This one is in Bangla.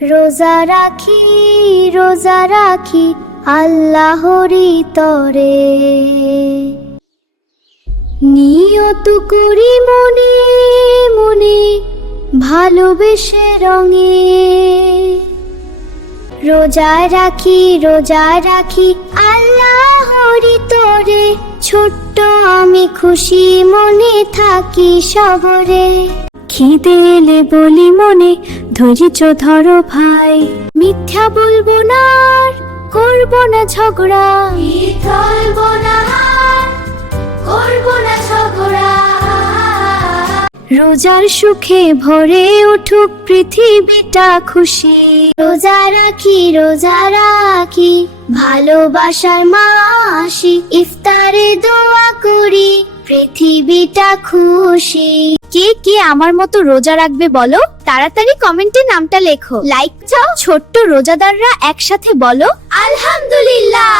রোজা রাখি রোজা রাখি আল্লাহরই তরে, নিয়ত করি মনে মনে ভালোবেসে রঙে। রোজা রাখি আল্লাহরই তরে, ছোট্ট আমি খুশি মনে থাকি সবরে। খিদে এলে বলি মনে ধৈর্য ধরো ভাই, মিথ্যা বলবো না আর করবো না ঝগড়া, চলবো না আর করবো না ঝগড়া। রোজার সুখে ভরে উঠুক পৃথিবীটা খুশি। রোজা রাখি ভালোবাসার মাসি, ইফতারে দোয়া করি পৃথিবীটা খুশি। কে কে আমার মতো রোজা রাখবে বলো? তাড়াতাড়ি কমেন্টে নামটা লেখো। লাইক চাও? ছোট্ট রোজাদাররা একসাথে বলো আলহামদুলিল্লাহ।